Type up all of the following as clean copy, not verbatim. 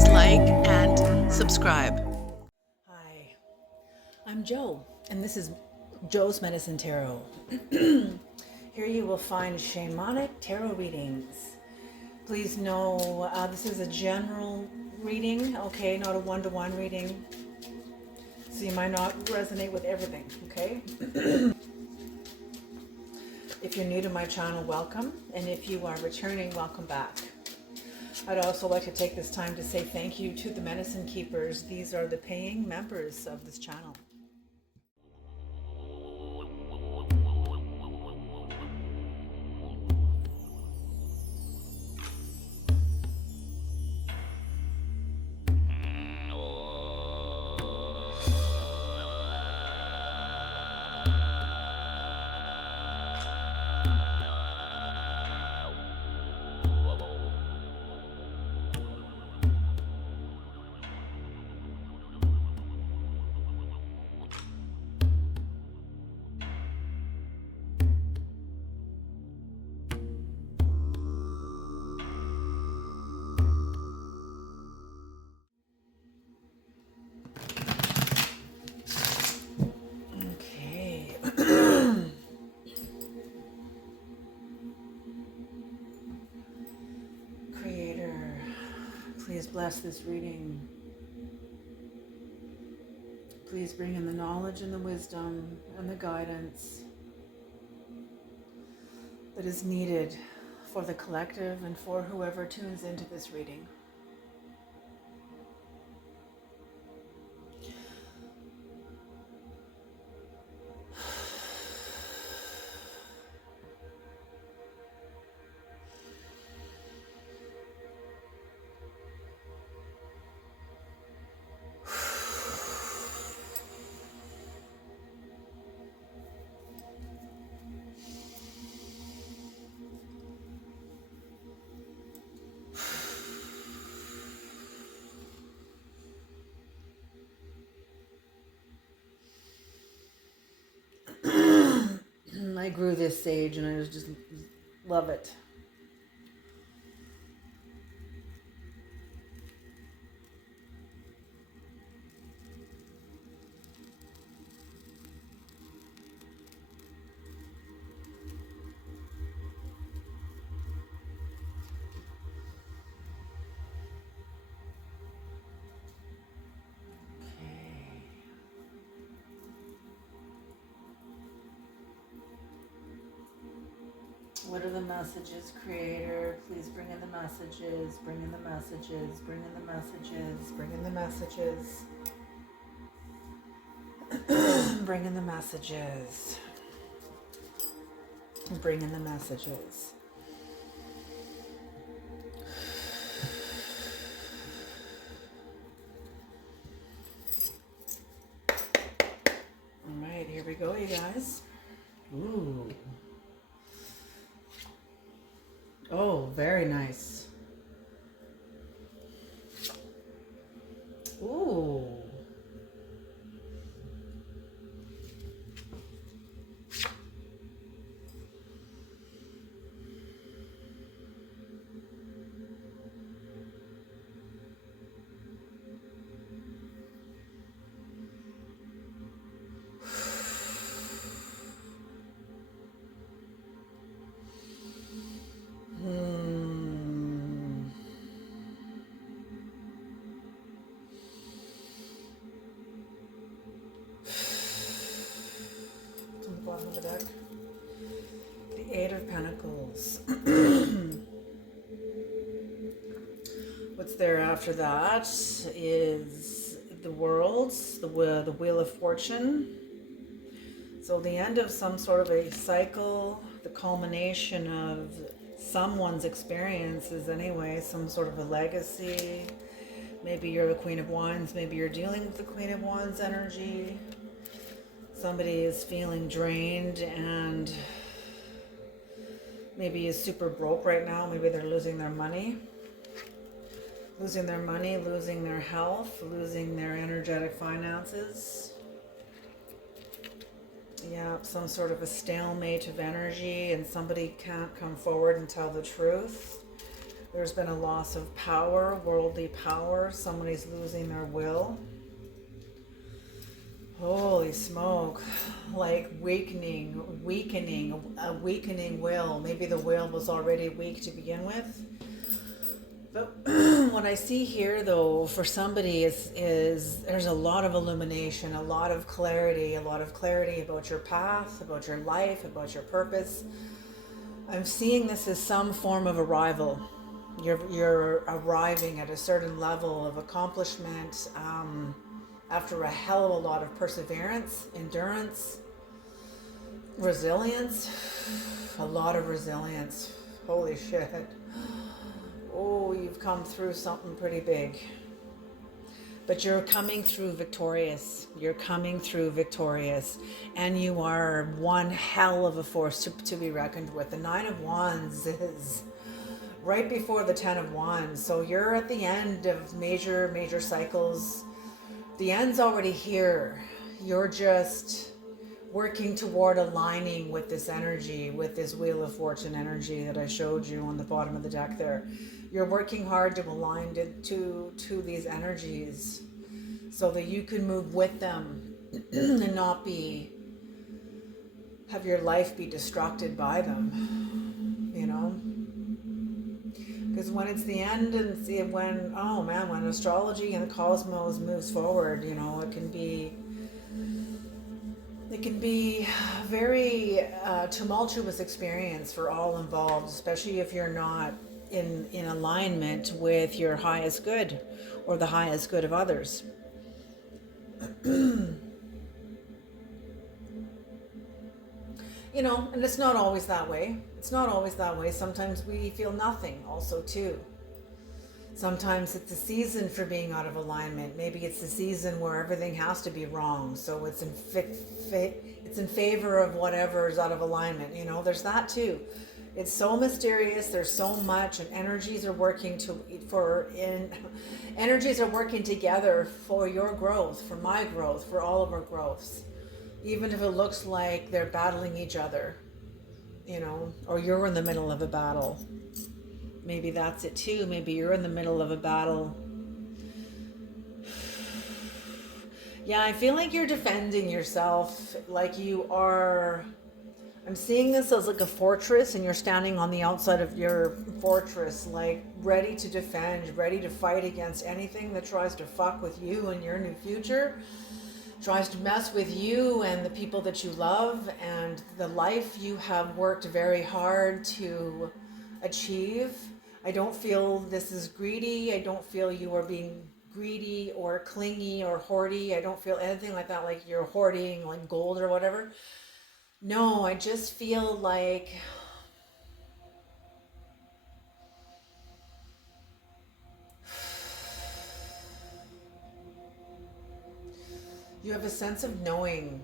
please like and subscribe. Hi, I'm Joe, and this is Joe's Medicine Tarot. Here you will find shamanic tarot readings. Please know this is a general reading, okay, not a one-to-one reading. So you might not resonate with everything, okay? If you're new to my channel, welcome. And if you are returning, welcome back. I'd also like to take this time to say thank you to the Medicine Keepers. These are the paying members of this channel. Okay. Creator, please bless this reading. Please bring in the knowledge and the wisdom and the guidance that is needed for the collective and for whoever tunes into this reading. I grew this sage and I just love it. What are the messages, Creator? Please bring in the messages, bring in the messages, bring in the messages, bring in the messages. Bring in the messages. Bring in the messages. All right, here we go, you guys. Ooh. Oh, very nice. Ooh. On the bottom of the deck. The Eight of Pentacles. What's there after that is the World, the Wheel of Fortune. So the end of some sort of a cycle, the culmination of someone's experiences anyway, some sort of a legacy. Maybe you're the Queen of Wands, maybe you're dealing with the Queen of Wands energy. Somebody is feeling drained and maybe is super broke right now. Maybe they're losing their money. Losing their health, losing their energetic finances. Yeah, some sort of a stalemate of energy and somebody can't come forward and tell the truth. There's been a loss of power, worldly power. Somebody's losing their will. Holy smoke. Like weakening, a weakening will. Maybe the will was already weak to begin with. But what I see here, though, for somebody is there's a lot of illumination, a lot of clarity about your path, about your life, about your purpose. I'm seeing this as some form of arrival. You're arriving at a certain level of accomplishment after a hell of a lot of perseverance, endurance, resilience, a lot of resilience. Holy shit. Oh, you've come through something pretty big. But you're coming through victorious. You're coming through victorious. And you are one hell of a force to be reckoned with. The Nine of Wands is right before the Ten of Wands. So you're at the end of major cycles. The end's already here. You're just working toward aligning with this energy, with this Wheel of Fortune energy that I showed you on the bottom of the deck there. You're working hard to align to these energies so that you can move with them and not have your life be destructed by them, you know? Because when it's the end and when astrology and the cosmos moves forward, you know, it can be a very tumultuous experience for all involved, especially if you're not in alignment with your highest good or the highest good of others. You know, and it's not always that way. Sometimes we feel nothing also too. Sometimes it's a season for being out of alignment. Maybe it's a season where everything has to be wrong. So it's in favor of whatever is out of alignment. You know, there's that too. It's so mysterious. There's so much, and energies are working together for your growth, for my growth, for all of our growths. Even if it looks like they're battling each other, you know, or you're in the middle of a battle. Maybe that's it too. Maybe you're in the middle of a battle. Yeah, I feel like you're defending yourself, like you are. I'm seeing this as like a fortress, and you're standing on the outside of your fortress, like ready to defend, ready to fight against anything that tries to fuck with you and your new future, tries to mess with you and the people that you love and the life you have worked very hard to achieve. I don't feel this is greedy. I don't feel you are being greedy or clingy or hoardy. I don't feel anything like that, like you're hoarding like gold or whatever. No, I just feel like you have a sense of knowing.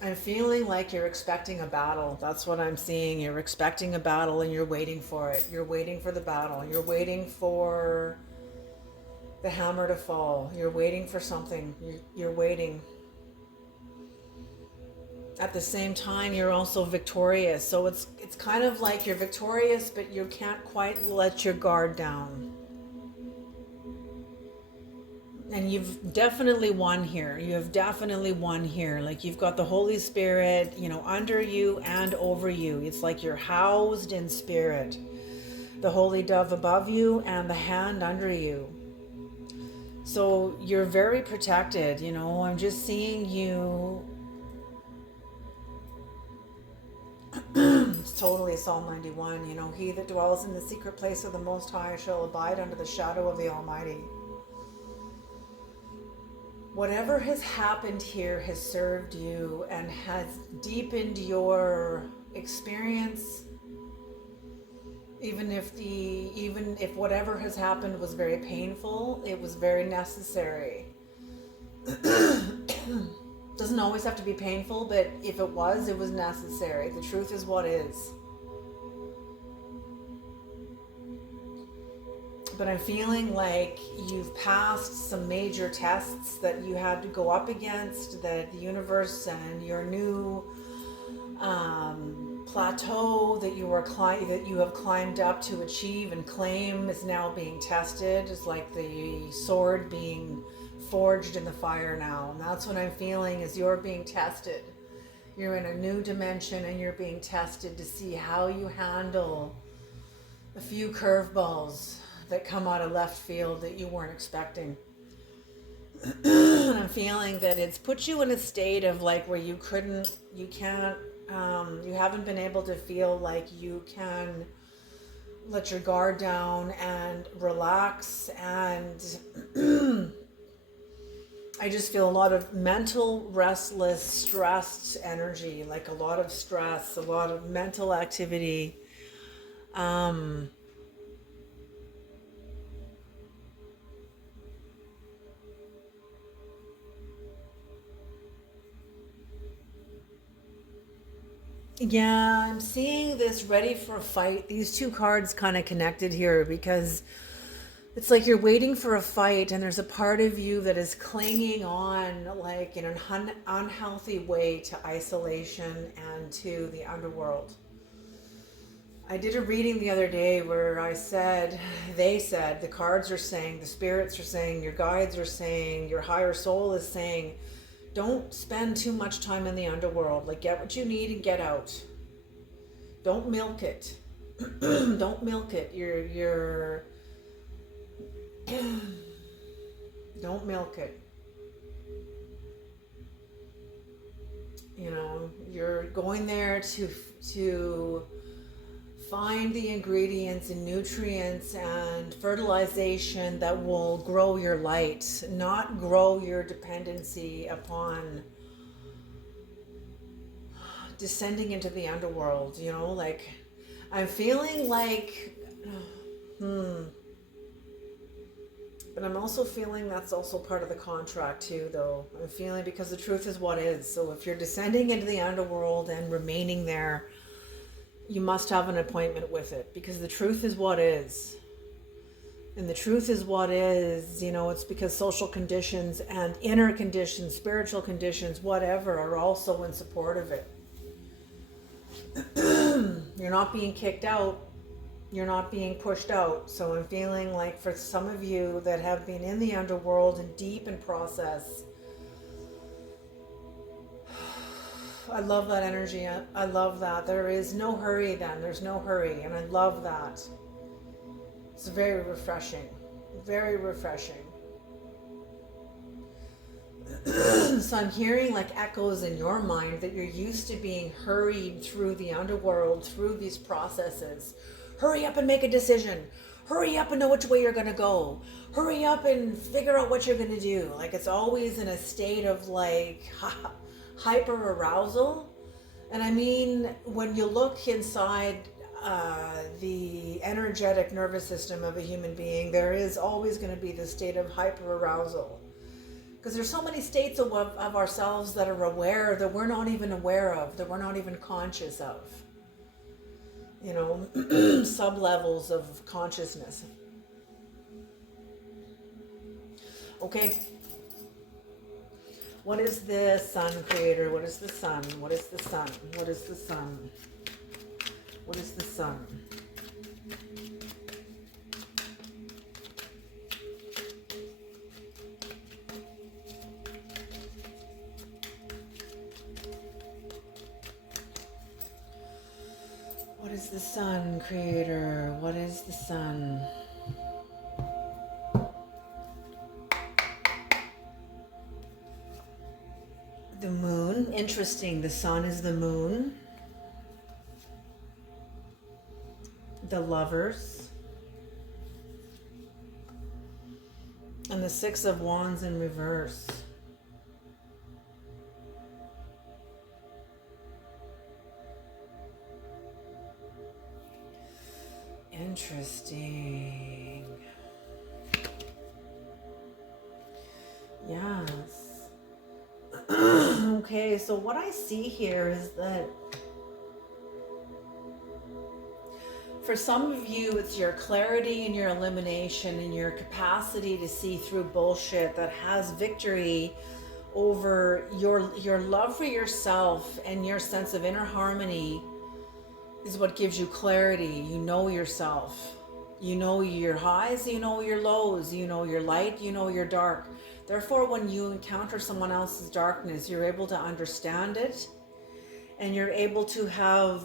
I'm feeling like you're expecting a battle. That's what I'm seeing. You're expecting a battle and you're waiting for it. You're waiting for the battle. You're waiting for the hammer to fall. You're waiting for something. You're waiting. At the same time, you're also victorious. So it's kind of like you're victorious, but you can't quite let your guard down. And you've definitely won here. Like you've got the Holy Spirit, you know, under you and over you. It's like you're housed in spirit. The Holy Dove above you and the hand under you. So you're very protected, you know. I'm just seeing you. It's totally Psalm 91, you know. He that dwells in the secret place of the Most High shall abide under the shadow of the Almighty. Whatever has happened here has served you and has deepened your experience. Even if whatever has happened was very painful, it was very necessary. Doesn't always have to be painful, but if it was necessary. The truth is what is. But I'm feeling like you've passed some major tests that you had to go up against, that the universe and your new plateau that you have climbed up to achieve and claim is now being tested. It's like the sword being forged in the fire now. And that's what I'm feeling is you're being tested. You're in a new dimension and you're being tested to see how you handle a few curveballs that come out of left field that you weren't expecting. And I'm feeling that it's put you in a state of like where you haven't been able to feel like you can let your guard down and relax. And I just feel a lot of mental, restless, stressed energy, like a lot of stress, a lot of mental activity. Yeah, I'm seeing this ready for a fight. These two cards kind of connected here because it's like you're waiting for a fight and there's a part of you that is clinging on like in an unhealthy way to isolation and to the underworld. I did a reading the other day where the cards are saying, the spirits are saying, your guides are saying, your higher soul is saying, don't spend too much time in the underworld. Like, get what you need and get out. Don't milk it. Don't milk it. Don't milk it. You know, you're going there to find the ingredients and nutrients and fertilization that will grow your light, not grow your dependency upon descending into the underworld. You know, like I'm feeling like but I'm also feeling that's also part of the contract too, though. I'm feeling because the truth is what is. So if you're descending into the underworld and remaining there, you must have an appointment with it because the truth is what is. And the truth is what is, you know, it's because social conditions and inner conditions, spiritual conditions, whatever, are also in support of it. You're not being kicked out. You're not being pushed out. So I'm feeling like for some of you that have been in the underworld and deep in process, I love that energy. I love that. There is no hurry then. There's no hurry. And I love that. It's very refreshing. Very refreshing. So I'm hearing like echoes in your mind that you're used to being hurried through the underworld, through these processes. Hurry up and make a decision. Hurry up and know which way you're going to go. Hurry up and figure out what you're going to do. Like it's always in a state of like hyper arousal. And I mean, when you look inside the energetic nervous system of a human being, there is always going to be this state of hyper arousal. Because there's so many states of ourselves that are aware that we're not even aware of, that we're not even conscious of. You know, sub-levels of consciousness. Okay. What is the sun, creator? What is the sun? What is the sun? What is the sun? What is the sun? What is the sun, creator? What is the sun? The moon. Interesting. The sun is the moon. The lovers. And the Six of Wands in reverse. Interesting. Yes. Okay, so what I see here is that for some of you, it's your clarity and your illumination and your capacity to see through bullshit that has victory over your love for yourself, and your sense of inner harmony is what gives you clarity. You know yourself. You know your highs, you know your lows, you know your light, you know your dark. Therefore, when you encounter someone else's darkness, you're able to understand it, and you're able to have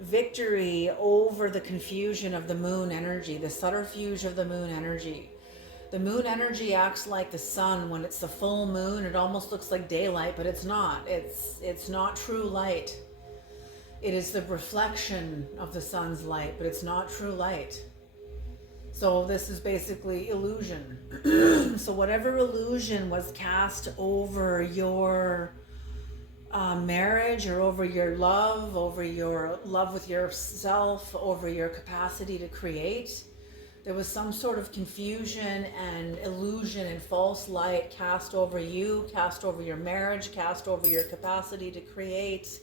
victory over the confusion of the moon energy, the subterfuge of the moon energy. The moon energy acts like the sun. When it's the full moon, it almost looks like daylight, but it's not. It's not true light. It is the reflection of the sun's light, but it's not true light. So this is basically illusion. So whatever illusion was cast over your marriage, or over your love with yourself, over your capacity to create, there was some sort of confusion and illusion and false light cast over you, cast over your marriage, cast over your capacity to create,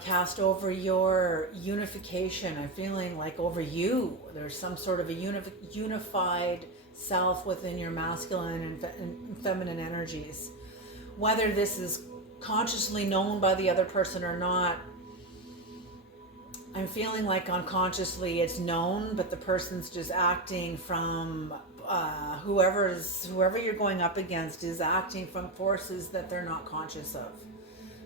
cast over your unification. I'm feeling like over you, there's some sort of a unified self within your masculine and feminine energies. Whether this is consciously known by the other person or not, I'm feeling like unconsciously it's known, but the person's just acting from whoever you're going up against is acting from forces that they're not conscious of.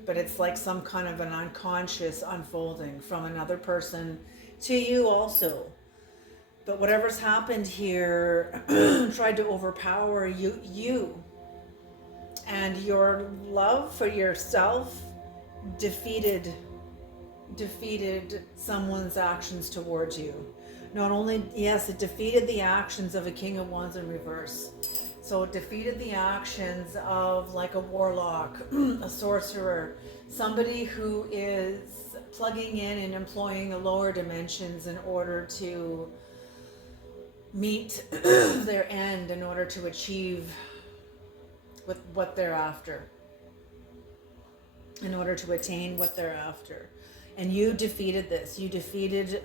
But it's like some kind of an unconscious unfolding from another person to you also. But whatever's happened here tried to overpower you. And your love for yourself defeated someone's actions towards you. Not only, yes, it defeated the actions of a King of Wands in reverse. So it defeated the actions of like a warlock, a sorcerer, somebody who is plugging in and employing the lower dimensions in order to meet their end, in order to achieve with what they're after, in order to attain what they're after. And you defeated this. You defeated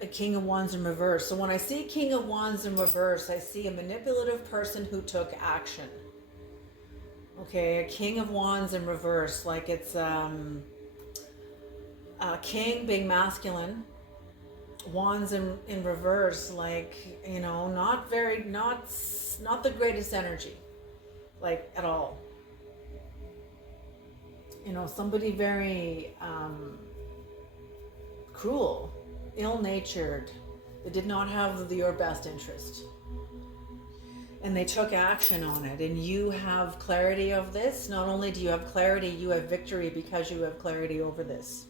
a King of Wands in reverse. So when I see King of Wands in reverse, I see a manipulative person who took action. Okay, a King of Wands in reverse, like it's a king being masculine, Wands in reverse, like, you know, not the greatest energy, like at all. You know, somebody very cruel, ill-natured. They did not have your best interest. And they took action on it. And you have clarity of this. Not only do you have clarity, you have victory because you have clarity over this.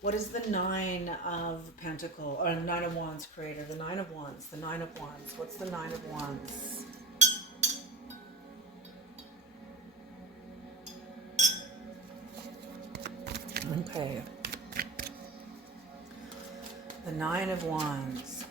What is the Nine of Pentacles, or Nine of Wands creator? The Nine of Wands, the Nine of Wands. What's the Nine of Wands? Okay. The Nine of Wands.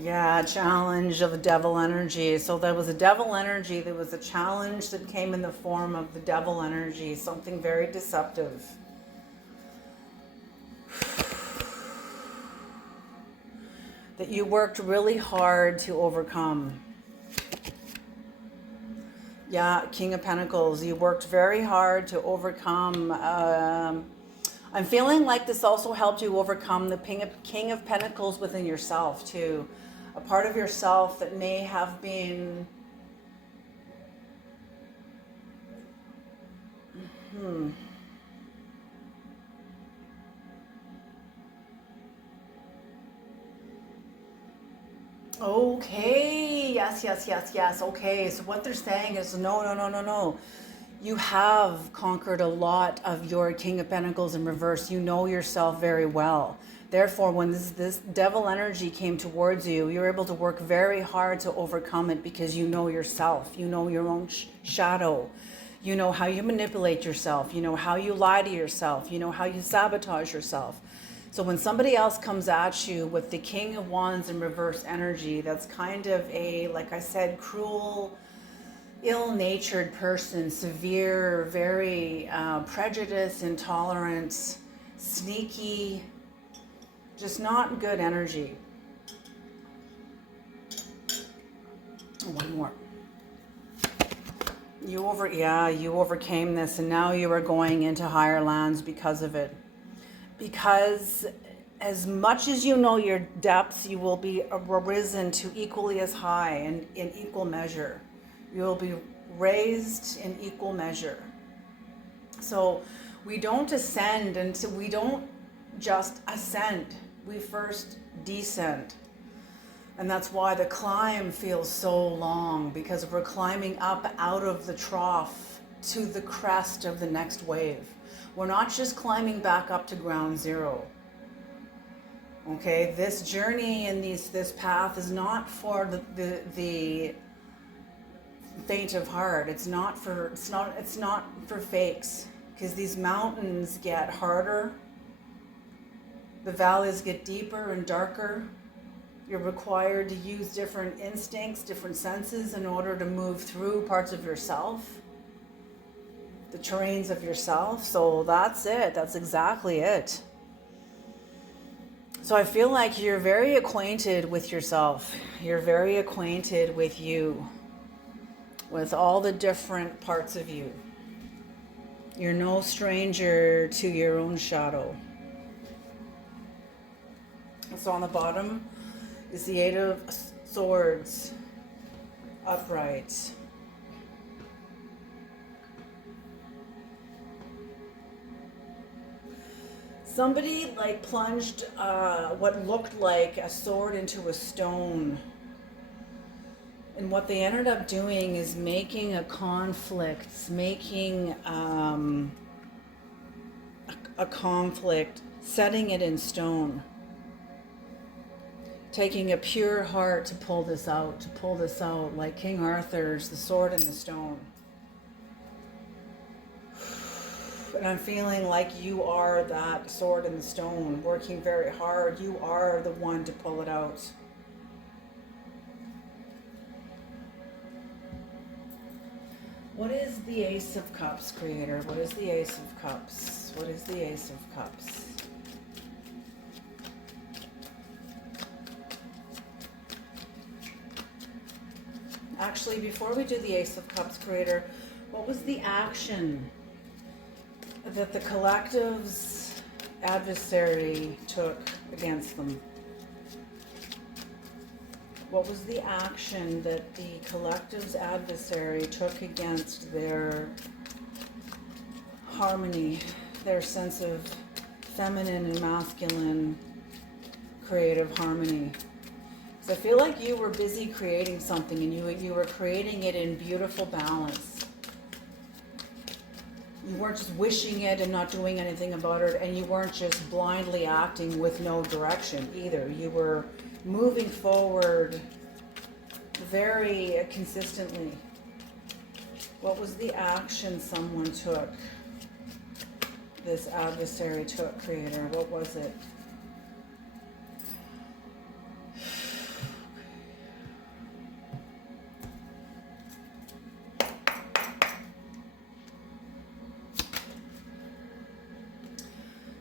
Yeah, challenge of the devil energy. So there was a devil energy. There was a challenge that came in the form of the devil energy, something very deceptive. That you worked really hard to overcome. Yeah, King of Pentacles. You worked very hard to overcome. I'm feeling like this also helped you overcome the King of Pentacles within yourself too. A part of yourself that may have been Okay, yes. Okay, so what they're saying is no. You have conquered a lot of your King of Pentacles in reverse. You know yourself very well. Therefore, when this devil energy came towards you, you're able to work very hard to overcome it because you know yourself. You know your own shadow. You know how you manipulate yourself. You know how you lie to yourself. You know how you sabotage yourself. So when somebody else comes at you with the King of Wands in reverse energy, that's kind of a, like I said, cruel, ill-natured person, severe, very prejudiced, intolerant, sneaky, just not good energy. One more. You overcame this, and now you are going into higher lands because of it. Because as much as you know your depths, you will be arisen to equally as high and in equal measure. You will be raised in equal measure. So we don't ascend until we don't just ascend. We first descend. And that's why the climb feels so long, because we're climbing up out of the trough to the crest of the next wave. We're not just climbing back up to ground zero. Okay, this journey and this path is not for the faint of heart. It's not for fakes, because these mountains get harder. The valleys get deeper and darker. You're required to use different instincts, different senses in order to move through parts of yourself, the terrains of yourself. So that's it. That's exactly it. So I feel like you're very acquainted with yourself. You're very acquainted with you, with all the different parts of you. You're no stranger to your own shadow. So on the bottom is the Eight of Swords, upright. Somebody like plunged what looked like a sword into a stone. And what they ended up doing is making a conflict, making a conflict, setting it in stone. Taking a pure heart to pull this out, like King Arthur's The Sword in the Stone. And I'm feeling like you are that sword in the stone, working very hard. You are the one to pull it out. What is the Ace of Cups, Creator? What is the Ace of Cups? What is the Ace of Cups? Actually, before we do the Ace of Cups, Creator, what was the action that the collective's adversary took against them? What was the action that the collective's adversary took against their harmony, their sense of feminine and masculine creative harmony? Because I feel like you were busy creating something, and you were creating it in beautiful balance. You weren't just wishing it and not doing anything about it, and you weren't just blindly acting with no direction either. You were moving forward very consistently. What was the action someone took? This adversary took, Creator. What was it?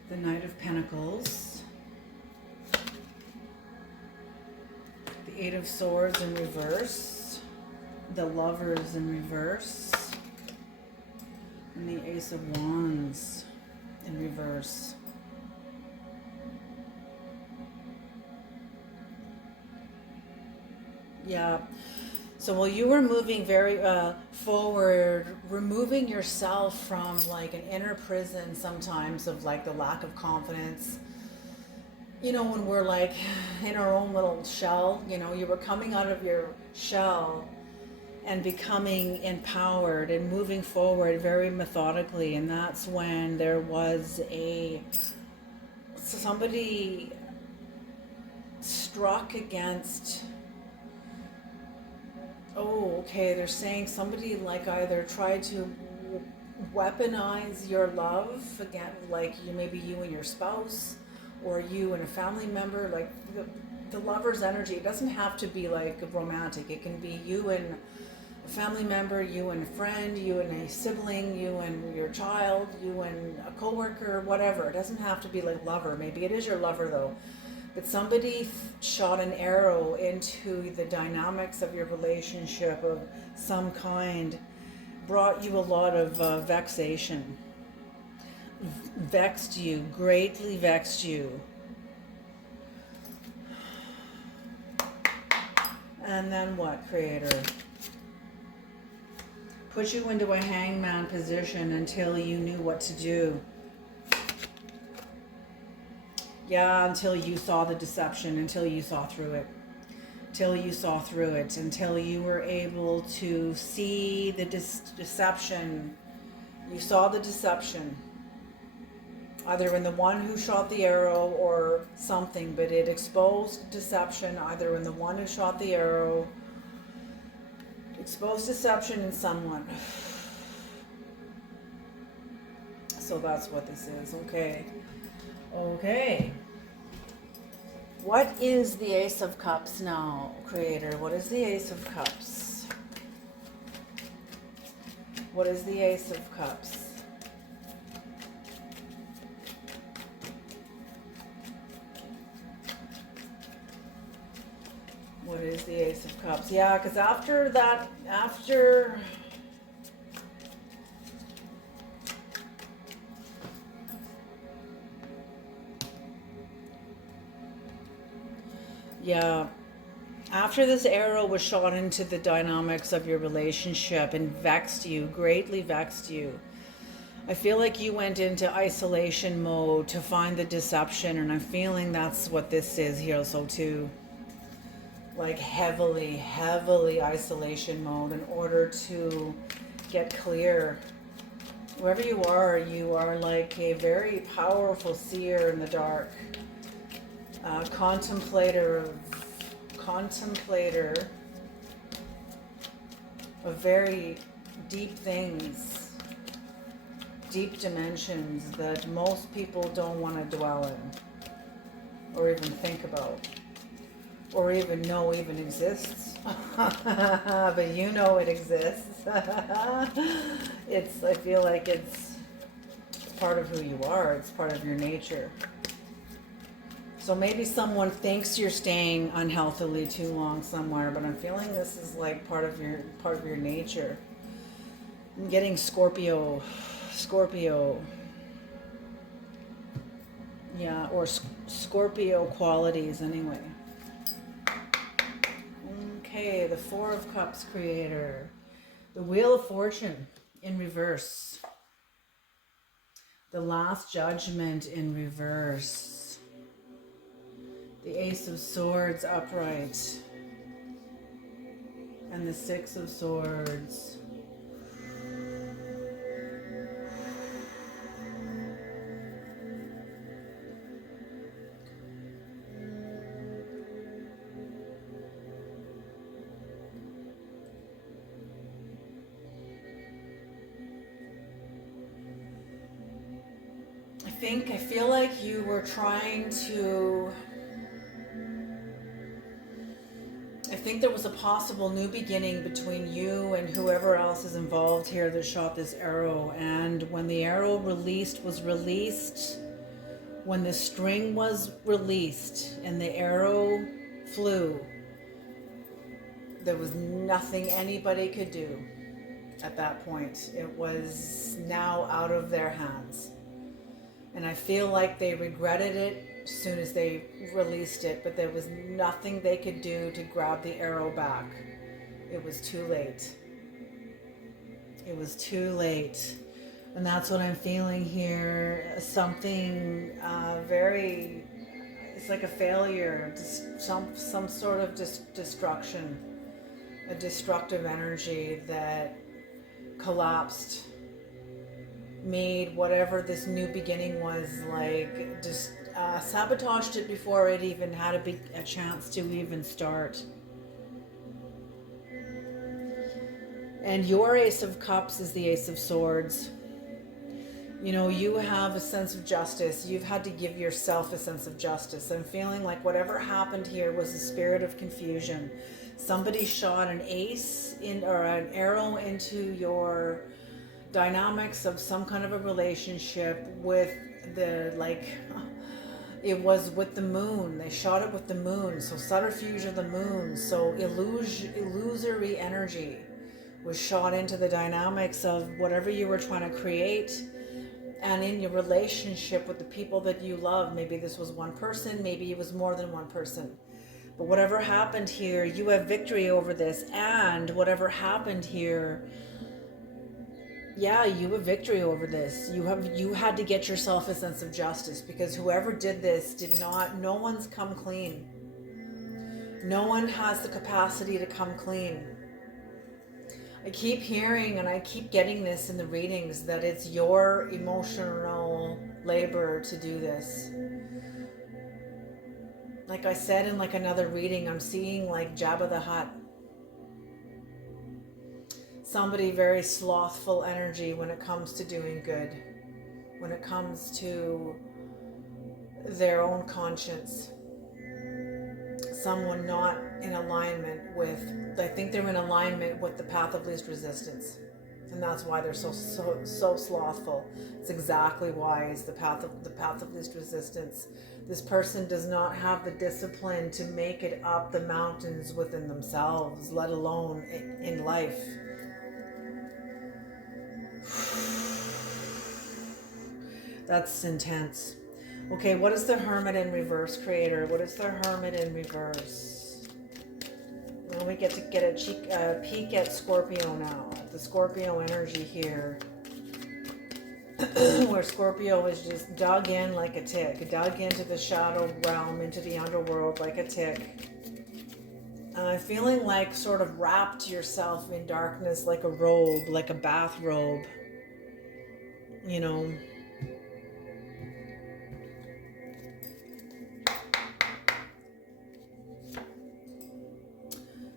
The Knight of Pentacles, the Eight of Swords in reverse, the Lovers in reverse, and the Ace of Wands in reverse. Yeah. So while you were moving very forward, removing yourself from like an inner prison sometimes of like the lack of confidence, you know, when we're like in our own little shell, you know, you were coming out of your shell and becoming empowered and moving forward very methodically. And that's when there was somebody struck against. Oh, okay, they're saying somebody like either tried to weaponize your love again, like maybe you and your spouse, or you and a family member, like the lover's energy. It doesn't have to be like romantic. It can be you and a family member, you and a friend, you and a sibling, you and your child, you and a coworker, whatever. It doesn't have to be like lover. Maybe it is your lover though. But somebody shot an arrow into the dynamics of your relationship of some kind, brought you a lot of vexation, vexed you, greatly vexed you. And then what, Creator? Put you into a hangman position until you knew what to do. Yeah, until you saw the deception, until you saw through it. Until you saw through it, until you were able to see the deception. You saw the deception. Either in the one who shot the arrow or something, but it exposed deception, either in the one who shot the arrow, exposed deception in someone. So that's what this is. Okay. Okay. What is the Ace of Cups now, Creator? What is the Ace of Cups? What is the Ace of Cups? What is the Ace of Cups? Yeah, because after that, yeah, after this arrow was shot into the dynamics of your relationship and vexed you, greatly vexed you, I feel like you went into isolation mode to find the deception, and I'm feeling that's what this is here also too. Like heavily isolation mode in order to get clear. Wherever you are like a very powerful seer in the dark. Contemplator of very deep things, deep dimensions that most people don't want to dwell in or even think about or even know even exists. But you know it exists. I feel like it's part of who you are. It's part of your nature. So maybe someone thinks you're staying unhealthily too long somewhere, but I'm feeling this is like part of your nature. I'm getting Scorpio. Yeah, or Scorpio qualities anyway. Okay, the Four of Cups, Creator. The Wheel of Fortune in reverse. The Last Judgment in reverse. The Ace of Swords upright. And the Six of Swords. I feel like you were trying to... I think there was a possible new beginning between you and whoever else is involved here that shot this arrow. And when the arrow was released, when the string was released and the arrow flew, there was nothing anybody could do at that point. It was now out of their hands. And I feel like they regretted it as soon as they released it, but there was nothing they could do to grab the arrow back. It was too late. It was too late. And that's what I'm feeling here. Something very, it's like a failure, some sort of destruction, a destructive energy that collapsed, made whatever this new beginning was, like, just sabotaged it before it even had a chance to even start. And your Ace of Cups is the Ace of Swords. You have a sense of justice. You've had to give yourself a sense of justice. I'm feeling like whatever happened here was a spirit of confusion. Somebody shot an ace in or an arrow into your dynamics of some kind of a relationship with it was with the moon. They shot it with the moon. So subterfuge of the moon. So illusory energy was shot into the dynamics of whatever you were trying to create, and in your relationship with the people that you love. Maybe this was one person, maybe it was more than one person. But whatever happened here, you have victory over this. And whatever happened here, yeah, you have victory over this. You had to get yourself a sense of justice, because whoever did this no one's come clean. No one has the capacity to come clean. I keep hearing and I keep getting this in the readings that it's your emotional labor to do this. Like I said in like another reading, I'm seeing like Jabba the Hutt. Somebody very slothful energy when it comes to doing good, when it comes to their own conscience. Someone not in alignment with, I think they're in alignment with the path of least resistance. And that's why they're so slothful. It's exactly why it's the path of least resistance. This person does not have the discipline to make it up the mountains within themselves, let alone in life. That's intense. Okay, what is the Hermit in reverse, Creator? What is the Hermit in reverse? Well, we get to get a peek at Scorpio now. The Scorpio energy here. Where Scorpio is just dug in like a tick. Dug into the shadow realm, into the underworld like a tick. Feeling like sort of wrapped yourself in darkness like a robe, like a bathrobe.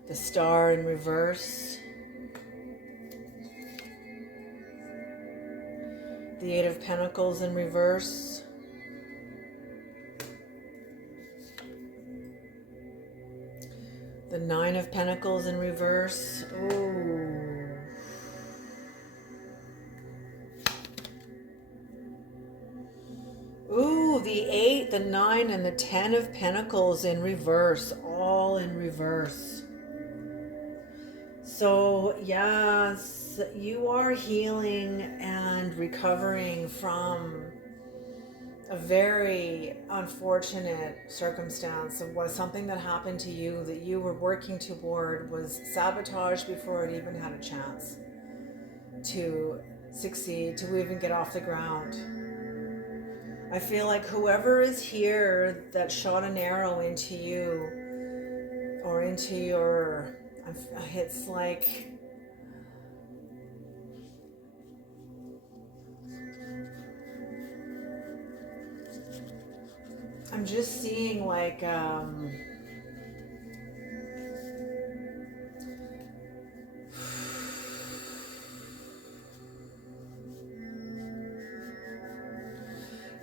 The Star in reverse. The Eight of Pentacles in reverse. The Nine of Pentacles in reverse. Ooh, the 8, the 9, and the 10 of Pentacles in reverse. All in reverse. So, yes, you are healing and recovering from a very unfortunate circumstance of something that happened to you that you were working toward was sabotaged before it even had a chance to succeed, to even get off the ground. I feel like whoever is here that shot an arrow into you or into your, it's like, I'm just seeing like,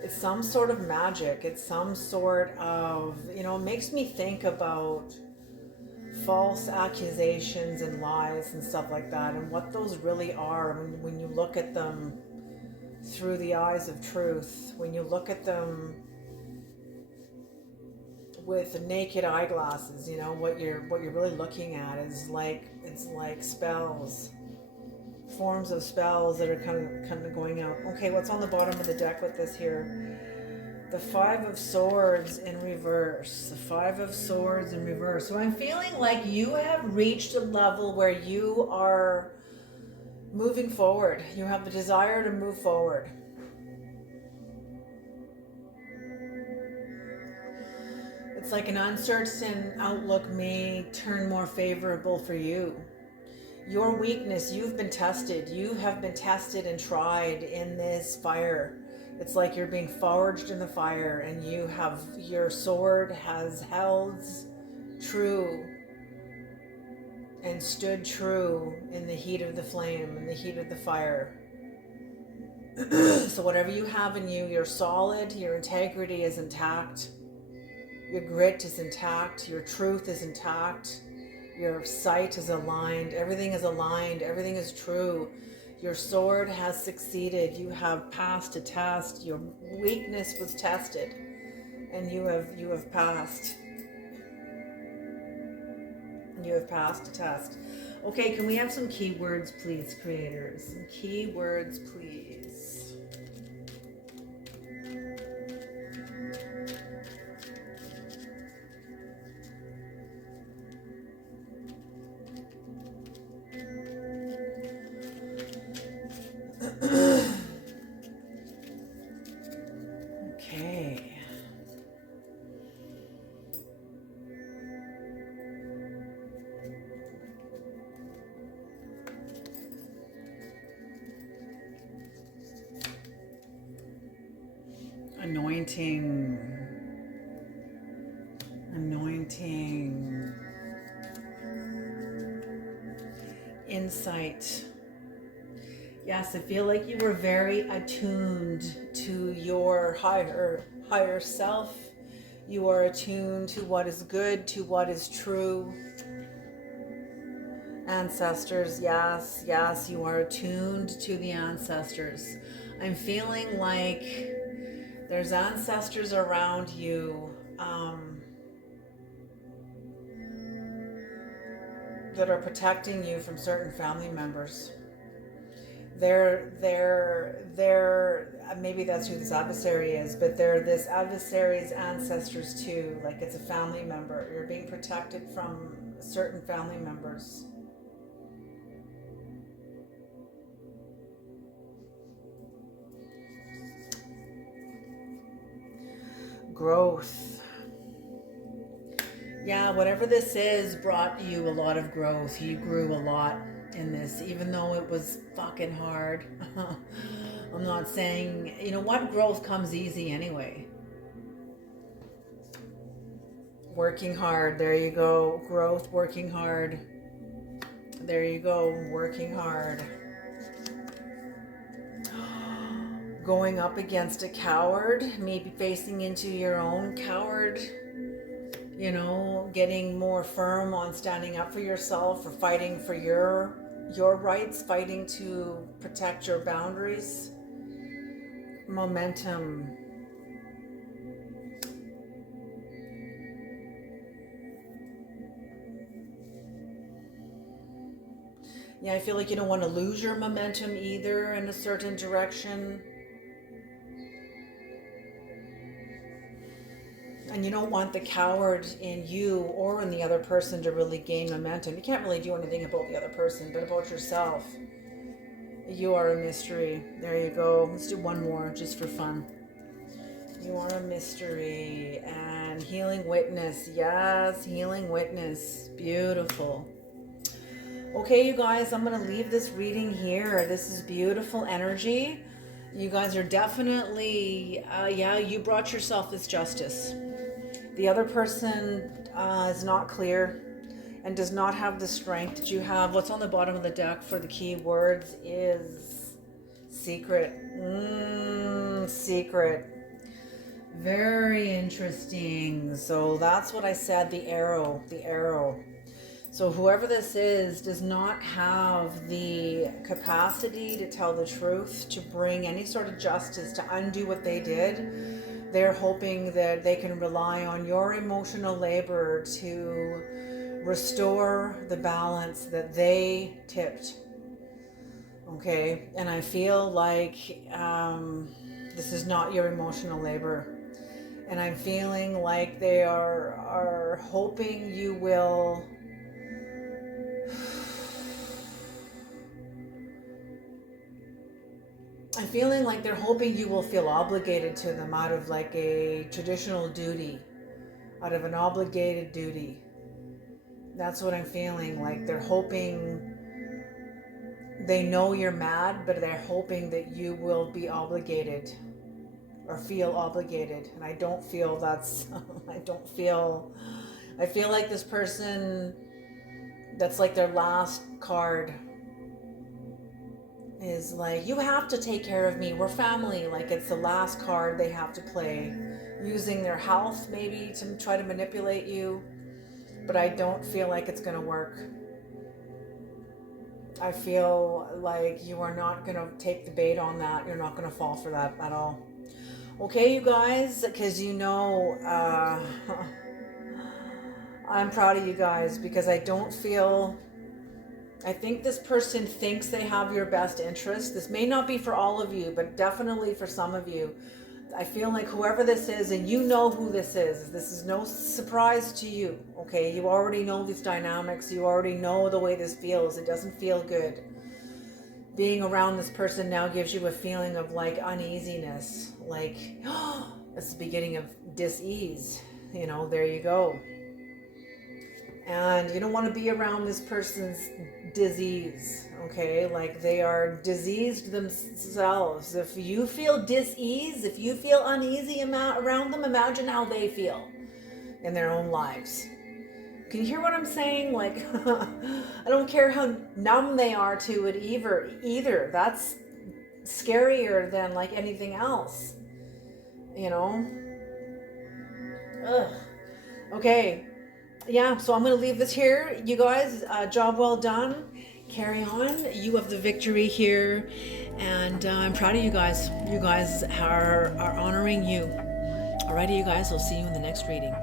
it's some sort of magic. It's some sort of, it makes me think about false accusations and lies and stuff like that, and what those really are when you look at them through the eyes of truth, when you look at them with naked eyeglasses. What you're really looking at is like, it's like spells, forms of spells that are kind of going out. Okay, what's on the bottom of the deck with this here? The Five of Swords in reverse. The Five of Swords in reverse. So I'm feeling like you have reached a level where you are moving forward. You have the desire to move forward. It's like an uncertain outlook may turn more favorable for you. Your weakness, you've been tested. You have been tested and tried in this fire. It's like you're being forged in the fire, and your sword has held true and stood true in the heat of the flame, in the heat of the fire. So whatever you have in you, you're solid, your integrity is intact, your grit is intact, your truth is intact, your sight is aligned, everything is true. Your sword has succeeded. You have passed a test. Your weakness was tested, and you have passed. You have passed a test. Okay, can we have some keywords, please, creators? Some keywords, please. Okay. Anointing, insight. Yes, I feel like you were very attuned to your higher self. You are attuned to what is good, to what is true. Ancestors, yes, yes, you are attuned to the ancestors. I'm feeling like there's ancestors around you that are protecting you from certain family members. They're maybe that's who this adversary is, but they're this adversary's ancestors too. Like it's a family member. You're being protected from certain family members. Growth. Yeah, whatever this is brought you a lot of growth. You grew a lot in this, even though it was fucking hard. I'm not saying, you know what, growth comes easy anyway. Working hard, there you go. Growth, working hard. There you go, working hard. Going up against a coward, maybe facing into your own coward. You know, getting more firm on standing up for yourself or fighting for your rights, fighting to protect your boundaries. Momentum. Yeah, I feel like you don't want to lose your momentum either in a certain direction. And you don't want the coward in you or in the other person to really gain momentum. You can't really do anything about the other person, but about yourself. You are a mystery. There you go. Let's do one more just for fun. You are a mystery. And healing witness. Yes, healing witness. Beautiful. Okay, you guys, I'm going to leave this reading here. This is beautiful energy. You guys are definitely, you brought yourself this justice. The other person is not clear and does not have the strength that you have. What's on the bottom of the deck for the key words is secret. Secret. Very interesting. So that's what I said, the arrow. So whoever this is does not have the capacity to tell the truth, to bring any sort of justice, to undo what they did. They're hoping that they can rely on your emotional labor to restore the balance that they tipped. Okay, and I feel like this is not your emotional labor. And I'm feeling like they are hoping you will I'm feeling like they're hoping you will feel obligated to them out of like a traditional duty, out of an obligated duty. That's what I'm feeling. Like they're hoping, they know you're mad, but they're hoping that you will be obligated or feel obligated. And I don't feel that's, I feel like this person, that's like their last card is like, you have to take care of me, we're family. Like it's the last card they have to play, using their health maybe to try to manipulate you. But I don't feel like it's going to work. I feel like you are not going to take the bait on that. You're not going to fall for that at all. Okay, you guys, because I'm proud of you guys, because I think this person thinks they have your best interest. This may not be for all of you, but definitely for some of you. I feel like whoever this is, and you know who this is no surprise to you, okay? You already know these dynamics. You already know the way this feels. It doesn't feel good. Being around this person now gives you a feeling of like uneasiness, like, oh, it's the beginning of dis-ease. There you go. And you don't want to be around this person's disease, okay? Like they are diseased themselves. If you feel dis-ease, if you feel uneasy around them, imagine how they feel in their own lives. Can you hear what I'm saying? Like, I don't care how numb they are to it either. That's scarier than like anything else, Ugh. Okay. Yeah, so I'm going to leave this here. You guys, job well done. Carry on. You have the victory here. And I'm proud of you guys. You guys are honoring you. Alrighty, you guys. I'll see you in the next reading.